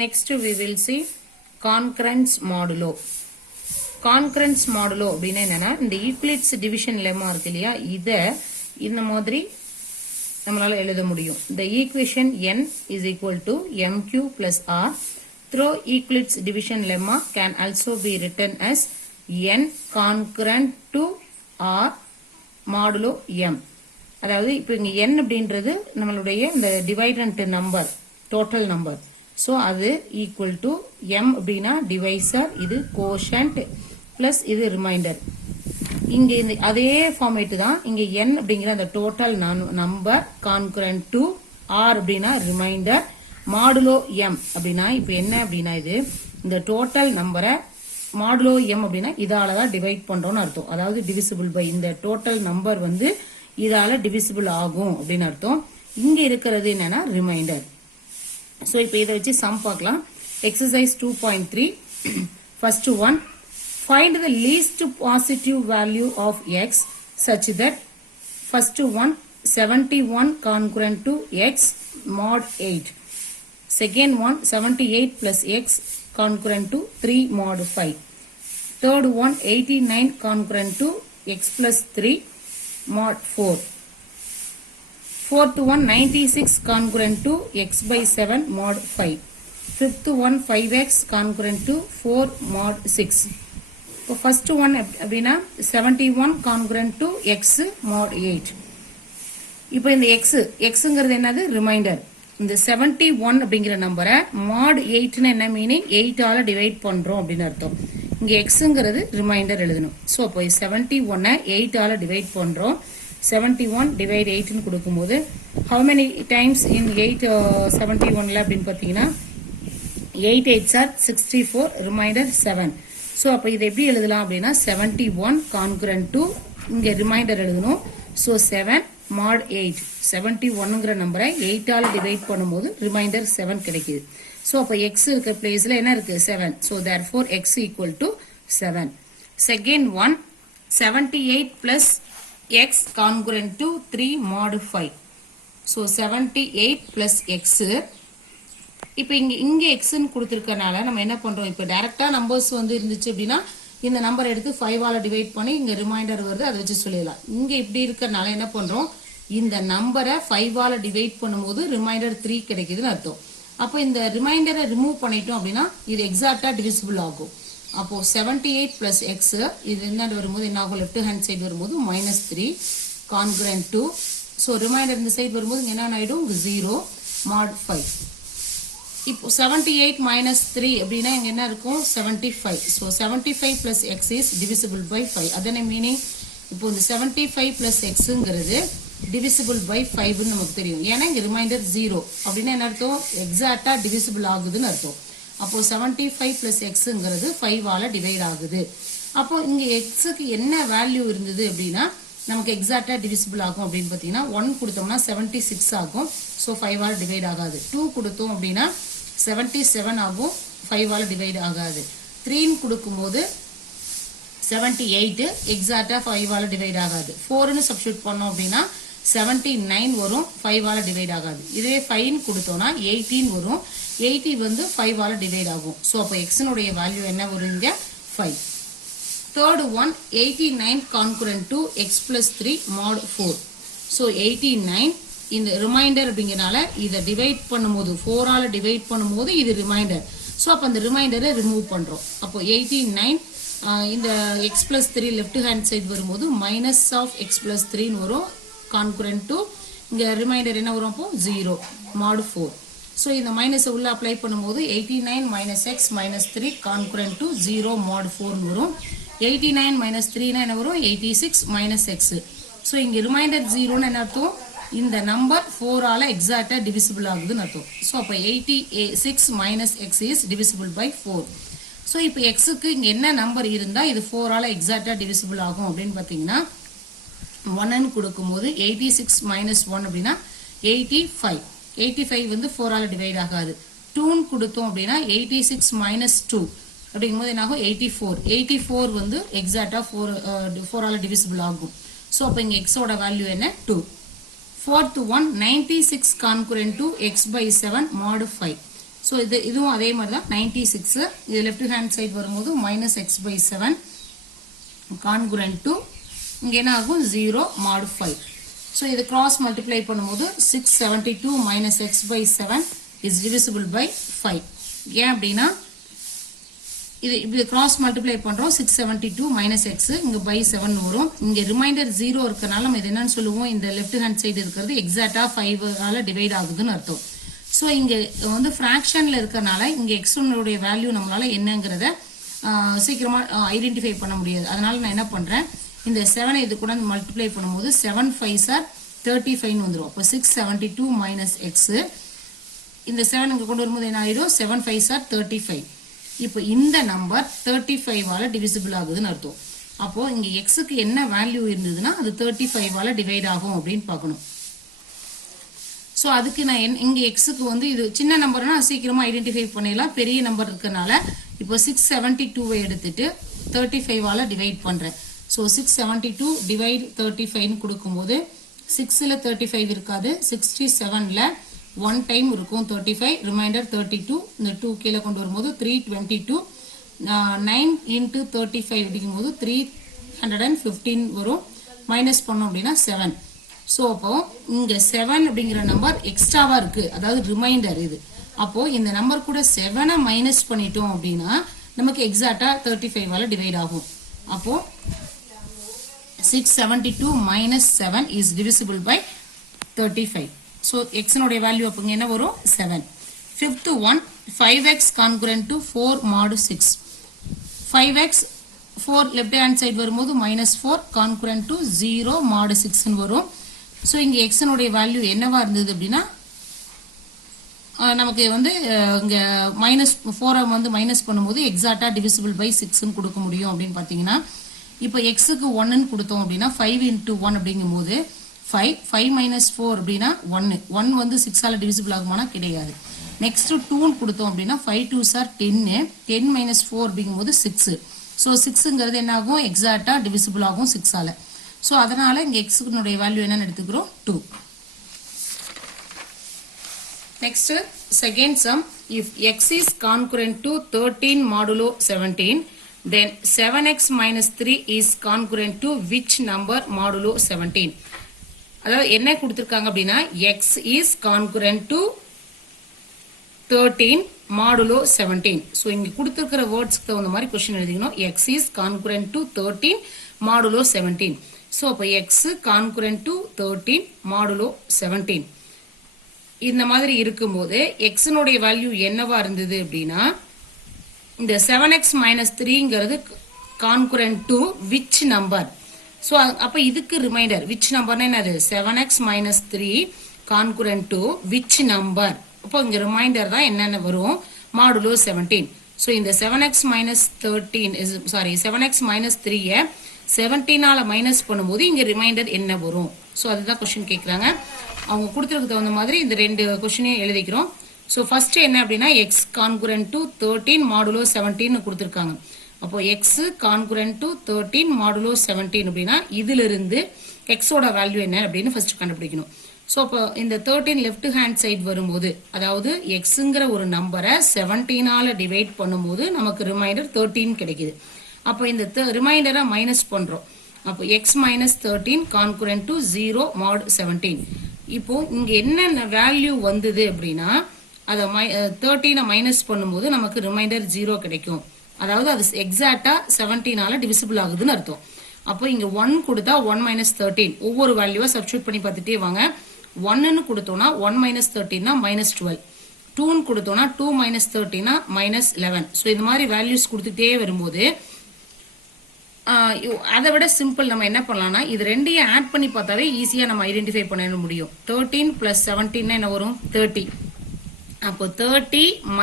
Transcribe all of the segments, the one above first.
Next we will see concurrence modulo. Concurrence modulo அப்படினா என்னன்னா இந்த ஈக்லிப்ஸ் டிவிஷன் லெம்மா இருக்கு இல்லையா இத இந்த மாதிரி நம்மளால எழுத முடியும். The equation n is equal to mq plus r through Euclid's division lemma can also be written as n concurrent to r modulo m. அதாவது இப்போ இங்க n அப்படின்றது நம்மளுடைய இந்த dividend number total number. So அது ஈக்குவல் டு m அப்படின்னா divisor, இது quotient plus இது ரிமைண்டர். இங்க இந்த அதே ஃபார்மேட் தான் இங்க n அப்படிங்கிற அந்த total number concurrent to r அப்படின்னா ரிமைண்டர் மாடுலோ m அப்படின்னா இப்போ என்ன அப்படின்னா இது இந்த டோட்டல் நம்பரை மாடுலோ m அப்படின்னா இதால தான் டிவைட் பண்றோம்னு அர்த்தம். அதாவது டிவிசிபிள் பை இந்த டோட்டல் நம்பர் வந்து இதால டிவிசிபிள் ஆகும் அப்படின்னு அர்த்தம். இங்க இருக்கிறது என்னன்னா ரிமைண்டர். ஸோ இப்போ இதை வச்சு சம் பார்க்கலாம். Exercise 2.3 first one find the least positive value of x such that first one 71 concurrent to x mod 8, second one 78 plus x concurrent to 3 mod 5, third one 89 concurrent to x plus 3 mod 4, fourth one 96 concurrent to x by 7 mod 5, fifth one 5x concurrent to 4 mod 6. இப்போ first one அப்படின்னா 71 congruent to X மாட் 8. இப்போ இந்த எக்ஸுங்கிறது என்னது reminder. இந்த 71 அப்படிங்கிற நம்பரை மாட் 8ன்னு என்ன meaning 8ஆல divide பண்றோம் அப்படின்னு அர்த்தம். இங்க எக்ஸுங்கிறது ரிமைண்டர் எழுதணும். ஸோ இப்போ 71 8ஆல டிவைட் பண்றோம். 71 டிவைட் 8ன்னு கொடுக்கும்போது ஹவு மெனி டைம்ஸ் இன் 8 71ல அப்படின்னு பார்த்தீங்கன்னா 8 8s are 64, ரிமைண்டர் 7. ஸோ அப்போ இதை எப்படி எழுதலாம் அப்படின்னா 71 கான்குரண்ட் டு இங்கே ரிமைண்டர் எழுதணும். ஸோ 7 மாட் 8 71ங்கிற நம்பரை 8ஆல் டிவைட் பண்ணும்போது ரிமைண்டர் 7 கிடைக்குது. ஸோ அப்போ எக்ஸ் இருக்க பிளேஸில் என்ன இருக்கு 7. So therefore x equal to 7. Second one 78 plus x congruent to 3 mod 5. So 78 plus x இப்போ இங்க எக்ஸ்ன்னு கொடுத்துருக்கனால நம்ம என்ன பண்றோம், இப்போ டைரக்டா நம்பர்ஸ் வந்து இருந்துச்சு அப்படின்னா இந்த நம்பர் எடுத்து 5ஆல டிவைட் பண்ணி இங்க ரிமைண்டர் வருது அதை வச்சு சொல்லிடலாம். இங்க இப்படி இருக்கறனால என்ன பண்றோம், இந்த நம்பரை 5ஆல டிவைட் பண்ணும்போது ரிமைண்டர் 3 கிடைக்குதுன்னு அர்த்தம். அப்போ இந்த ரிமைண்டரை ரிமூவ் பண்ணிட்டோம் அப்படின்னா இது எக்ஸாக்டா டிவிசிபிள் ஆகும். அப்போ 78 பிளஸ் எக்ஸ் இது என்ன வரும்போது என்ன ஆகும், லெஃப்ட் ஹேண்ட் சைடு வரும்போது -3 கான்குரண்ட் டு. ஸோ ரிமைண்டர் இந்த சைடு வரும்போது என்ன ஆயிடும் 0 மாட் 5. இப்போ 78 minus 3 அப்படின்னா இங்க என்ன இருக்கும் 75. So 75 plus x is divisible by 5. அதன மீனிங் இப்போ இந்த 75 plus xங்கிறது divisible by 5ன்னு நமக்கு தெரியும். ஏன்னா இங்க ரிமைண்டர் 0 அப்படின்னா என்ன அர்த்தம் எக்ஸாக்டா டிவிசிபிள் ஆகுதுன்னு அர்த்தம். அப்போ 75 plus xங்கிறது 5ஆல டிவைட் ஆகுது. அப்போ இங்க xக்கு என்ன வேல்யூ இருந்தது அப்படின்னா நமக்கு எக்ஸாக்டா டிவிசிபிள் ஆகும் அப்படின்னு பார்த்தீங்கன்னா 1 கொடுத்தோம்னா 76 ஆகும். ஸோ 5ஆல டிவைட் ஆகாது. 2 கொடுத்தோம் அப்படின்னா 77 ஆகும், 5ஆல டிவைட் ஆகாது. 3 கொடுக்கும்போது 78 எக்ஸாக்டா 5ஆல டிவைட் ஆகாது. 4ன்னு சப்ஸ்டிட்யூட் பண்ணோம் அப்படின்னா 79 வரும், 5ஆல டிவைட் ஆகாது. இதே 5 கொடுத்தோம்னா 18 வரும், 80 வந்து 5ஆல டிவைட் ஆகும். ஸோ அப்போ எக்ஸனுடைய வேல்யூ என்ன வரும் இங்க 5. Third one 89 congruent to x plus 3 mod 4. So 89 இந்த ரிமைண்டர் அப்படிங்கறனால இதை டிவைட் பண்ணும்போது 4ஆல டிவைட் பண்ணும்போது இது ரிமைண்டர். ஸோ அப்போ அந்த ரிமைண்டரை ரிமூவ் பண்றோம். அப்போ 89 இந்த X plus 3 left hand side வரும்போது மைனஸ் ஆஃப் எக்ஸ் பிளஸ் 3ன்னு வரும் கான்குரண்ட் டு இங்க ரிமைண்டர் என்ன வரும் அப்போ 0 மாட் 4. ஸோ இந்த மைனஸை உள்ள அப்ளை பண்ணும்போது 89 minus X minus 3 congruent to 0 மாட் 4 வரும். 89 மைனஸ் 3னா என்ன வரும் 86 மைனஸ் எக்ஸ். ஸோ இங்க ரிமைண்டர் 0ன்னு என்ன அர்த்தம் இந்த நம்பர் 4ஆல எக்ஸாக்டா டிவிசிபிள் ஆகுதுன்னு அர்த்தம். ஸோ அப்போ 86 minus x is divisible by 4. So இப்போ எக்ஸுக்கு இங்க என்ன நம்பர் இருந்தா இது 4ஆல எக்ஸாக்டா டிவிசிபிள் ஆகும் அப்படின்னு பார்த்தீங்கன்னா 1ன்னு கொடுக்கும்போது 86 மைனஸ் 1 அப்படின்னா 85. 85 வந்து 4ஆல டிவைட் ஆகாது. 2ன்னு கொடுத்தோம் அப்படின்னா 86 மைனஸ் 2 அப்படிங்கும்போது என்ன ஆகும் 84. 84 வந்து எக்ஸாக்டா 4ஆல டிவிசிபிள் ஆகும். ஸோ அப்போ இங்க எக்ஸோட வேல்யூ என்ன 2. Fourth one 96 concurrent to x by 7 mod 5. So இதுவும் அதே மாதிரி தான் 96. இது லெஃப்ட் ஹேண்ட் சைடு வரும்போது -x/7 கான்குரண்ட் டு இங்கே என்ன ஆகும் 0 mod 5. ஸோ இது கிராஸ் மல்டிப்ளை பண்ணும்போது 672 - x/7 இஸ் டிவிசிபிள் பை 5. ஏன் அப்படின்னா இது இப்படி கிராஸ் மல்டிப்ளை பண்றோம் 672 - x இங்க பை 7 வரும். இங்க ரிமைண்டர் 0 இருக்கனால நம்ம இது என்னன்னு சொல்லுவோம், இந்த லெஃப்ட் ஹேண்ட் சைடு இருக்கிறது எக்ஸாக்டா 5 ஆல டிவைட் ஆகுதுன்னு அர்த்தம். ஸோ இங்க வந்து ஃபிராக்ஷன்ல இருக்கனால இங்க x1 உடைய வேல்யூ நம்மளால என்னங்கிறத சீக்கிரமா ஐடென்டிஃபை பண்ண முடியாது. அதனால நான் என்ன பண்றேன், இந்த 7 இது கூட மல்டிப்ளை பண்ணும்போது 7 5s are 35 வந்துரும். அப்போ 672 - x இந்த 7 இங்க கொண்டு வரும்போது என்ன ஆயிடும், 7 5s are 35. இப்போ இந்த நம்பர் 35 ஆல டிவிசிபிள் ஆகுதுன்னு அர்த்தம். அப்போ இங்க எக்ஸுக்கு என்ன வேல்யூ இருந்ததுன்னா அது 35 ஆல டிவைட் ஆகும் அப்படின்னு பார்க்கணும். ஸோ அதுக்கு நான் இங்க எக்ஸுக்கு வந்து இது சின்ன நம்பர்னா சீக்கிரமா ஐடென்டிஃபை பண்ணிடலாம். பெரிய நம்பர் இருக்கனால இப்போ 672 எடுத்துட்டு 35 ஆல டிவைட் பண்றேன். ஸோ 672 டிவைட் 35 கொடுக்கும்போது 6ல 35 இருக்காது, 67ல 1 டைம் இருக்கும் 35, ரிமைண்டர் 32. இந்த 2 கீழே கொண்டு வரும்போது 322, 9 into 35 அடிக்கும்போது 315 வரும். மைனஸ் பண்ணோம் அப்படின்னா 7. ஸோ அப்போ இங்க 7 அப்படிங்கிற நம்பர் எக்ஸ்ட்ராவா இருக்கு, அதாவது ரிமைண்டர் இது. அப்போ இந்த நம்பர் கூட 7 மைனஸ் பண்ணிட்டோம் அப்படின்னா நமக்கு எக்ஸாக்டா 35 ஆல டிவைட் ஆகும். அப்போ 672 - 7 is divisible by 35. So x நோடைய value அப்பங்க என்ன வரும் 7. Fifth one 5x congruent to 4 mod 6. 5x 4 left hand side வரும்போது -4 congruent to 0 mod 6 வரும். ஸோ இங்க x நோடைய வேல்யூ என்னவா இருந்தது அப்படின்னா நமக்கு வந்து இங்க -4 வந்து மைனஸ் பண்ணும்போது எக்ஸாக்டா டிவிசிபிள் பை 6 கொடுக்க முடியும் அப்படின்னு பாத்தீங்கன்னா, இப்போ எக்ஸுக்கு 1 கொடுத்தோம் அப்படின்னா 5 into 1 அப்படிங்கும்போது 5 - 4 அப்படின்னா 1 வந்து 6 ஆல டிவிசிபிள் ஆகுமானா கிடையாது. நெக்ஸ்ட் 2 கொடுத்தோம் அப்படின்னா 5 2s are 10, 10 - 4 அப்படிங்கும்போது 6. ஸோ 6ங்கிறது என்ன ஆகும், எக்ஸாக்டா டிவிசிபிள் ஆகும் 6 ஆல. ஸோ அதனால இங்க எக்ஸுடைய வேல்யூ என்னன்னு எடுத்துக்கிறோம் 2. Next, second sum, if x is congruent to 13 modulo 17, then 7x - 3 is congruent to which number modulo 17? அதாவது என்ன கொடுத்திருக்காங்க அப்படின்னா x is congruent to 13 modulo 17. So இங்க கொடுத்திருக்கிற வேர்ட்ஸ்க்கு தகுந்த மாதிரி கொஸ்டின் எழுதிக்கணும். x is congruent to 13 modulo 17. So அப்போ x congruent to 13 modulo 17. இந்த மாதிரி இருக்கும்போது x னுடைய வேல்யூ என்னவா இருந்தது அப்படின்னா இந்த 7x - 3ங்கிறது congruent to which number? So அப்ப இதுக்கு ரிமைண்டர் which நம்பர்னா என்னது 7x - 3 congruent to which number? அப்போ இங்க ரிமைண்டர் தான் என்னென்ன வரும் மாடுலோ 17. ஸோ இந்த 7x - 7x - 3 17 ஆல மைனஸ் பண்ணும்போது இங்க ரிமைண்டர் என்ன வரும்? ஸோ அதுதான் கொஸ்டின் கேட்குறாங்க. அவங்க கொடுத்துருக்கு தகுந்த மாதிரி இந்த ரெண்டு கொஸ்டினையும் எழுதிக்கிறோம். ஸோ ஃபர்ஸ்ட் என்ன அப்படின்னா x congruent to 13 modulo 17 கொடுத்துருக்காங்க. அப்போ x congruent to 13 modulo 17 அப்படின்னா இதுல இருந்து x ஓட வேல்யூ என்ன அப்படின்னு ஃபர்ஸ்ட் கண்டுபிடிக்கணும். ஸோ அப்போ இந்த 13 லெஃப்ட் ஹேண்ட் சைடு வரும்போது, அதாவது எக்ஸுங்கிற ஒரு நம்பரை 17 ஆல டிவைட் பண்ணும்போது நமக்கு ரிமைண்டர் 13 கிடைக்குது. அப்போ இந்த ரிமைண்டரை மைனஸ் பண்றோம். அப்போ x - 13 congruent to 0 mod 17. இப்போ இங்க என்ன வேல்யூ வந்தது அப்படின்னா அதை 13 மைனஸ் பண்ணும்போது நமக்கு ரிமைண்டர் 0 கிடைக்கும். அதாவது அது எக்ஸாக்டா 17 ஆல டிவிசிபிள் ஆகுதுன்னு அர்த்தம். அப்போ இங்க 1 கொடுத்தா 1 - 13 ஒவ்வொரு வேல்யூவா சப்ஸ்டிட்யூட் பண்ணி பார்த்துட்டே வாங்க. 1ன்னு கொடுத்தோம்னா 1 - 13 -12, 2ன்னு கொடுத்தோம்னா 2 - 13 -11. ஸோ இந்த மாதிரி வேல்யூஸ் கொடுத்துட்டே வரும்போது அதை விட சிம்பிள் நம்ம என்ன பண்ணலாம்னா இது ரெண்டையும் ஆட் பண்ணி பார்த்தாவே ஈஸியா நம்ம ஐடென்டிஃபை பண்ண முடியும். 13 + 17 என்ன வரும் 30. அப்போ 30 -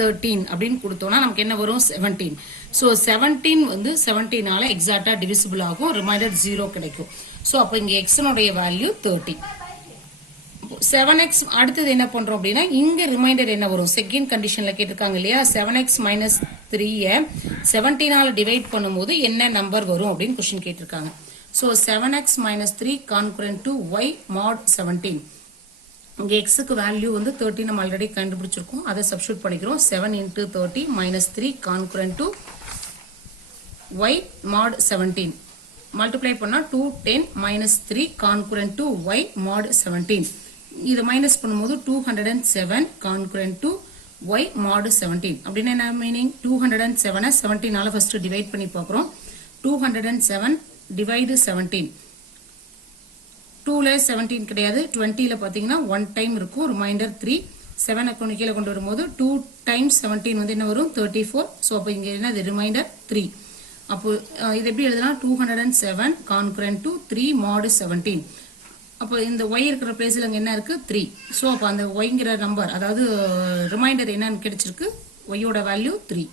13 அப்படின்னு கொடுத்தோம்னா நமக்கு என்ன வரும் 17. ஸோ 17 வந்து 17 ஆல எக்ஸாக்டா டிவிசிபிள் ஆகும், ரிமைண்டர் 0 கிடைக்கும். ஸோ அப்போ இங்க எக்ஸனுடைய வேல்யூ 30. 7x அடுத்தது என்ன பண்றோம் அப்படின்னா இங்க ரிமைண்டர் என்ன வரும், செகண்ட் கண்டிஷன்ல கேட்டிருக்காங்க இல்லையா, 7x - 3 17 ஆல டிவைட் பண்ணும்போது என்ன நம்பர் வரும் அப்படின்னு கொஸ்டின் கேட்டிருக்காங்க. So 7x - 3 congruent to y mod 17. இங்கே எக்ஸுக்கு வேல்யூ வந்து 30 நம்ம ஆல்ரெடி கண்டுபிடிச்சிருக்கோம். அதை சப்ஸ்டியூட் பண்ணிக்கிறோம். 7 into 30 minus 3 concurrent to y mod 17. Multiply பண்ணால் 2 10 minus 3 concurrent to y mod 17. இதை மைனஸ் பண்ணும்போது 207 concurrent to y mod 17. அப்படின்னு என்ன மீனிங்? 207 17 ஃபர்ஸ்ட் டிவைட் பண்ணி பார்க்குறோம். 207 divide 17. 2ல 17 கிடையாது. 20ல பார்த்தீங்கன்னா 1 டைம் இருக்கும். ரிமைண்டர் 3. 7 கீழே கொண்டு வரும்போது 2 times 17 வந்து என்ன வரும்? 34. ஸோ அப்போ இங்கே என்ன ரிமைண்டர் 3. அப்போ இது எப்படி எழுதலாம்? 207 concurrent to 3 mod 17. அப்போ இந்த y இருக்கிற பிளேஸில் அங்கே என்ன இருக்கு? 3. ஸோ அப்போ அந்த yங்கிற நம்பர், அதாவது ரிமைண்டர் என்னன்னு கிடைச்சிருக்கு? y யோட வேல்யூ 3.